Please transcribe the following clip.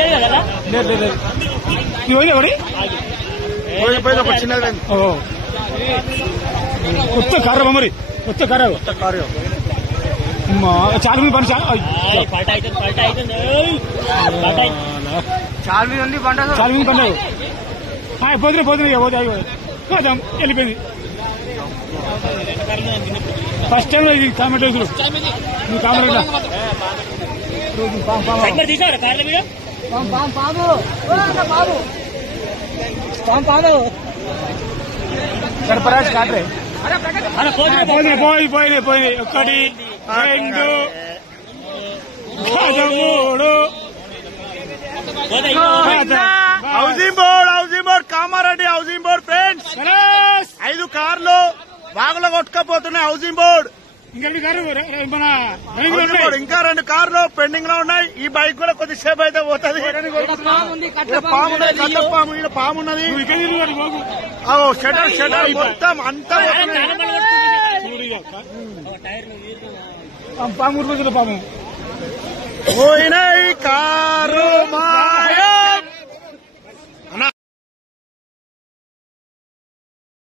లేదు కదా లేదు ఇవన్నీ ఒకటి ఒక చిన్నది కొత్త కారు మరి కొత్త కారు చార్మి పని చార్మి పండుగ పోతున్నాయి పోదాం వెళ్ళిపోయింది ఫస్ట్ టైం ఇది కామెంట్ రోజులు మీ కామెంట్ సర్పరాజ్ కాట్రే పోయి ఒకటి రెండు మూడు housing board Kamareddy housing board friends 5 కార్లు వాగులో కొట్టుకపోతున్నాయి హౌసింగ్ బోర్డ్ ఇంకా 2 కార్లు పెండింగ్ లో ఉన్నాయి ఈ బైక్ కూడా కొద్దిసేపు అయితే పోతుంది పాము ఉన్నది షటర్ మొత్తం అంతా పాము పోయినాయి కారు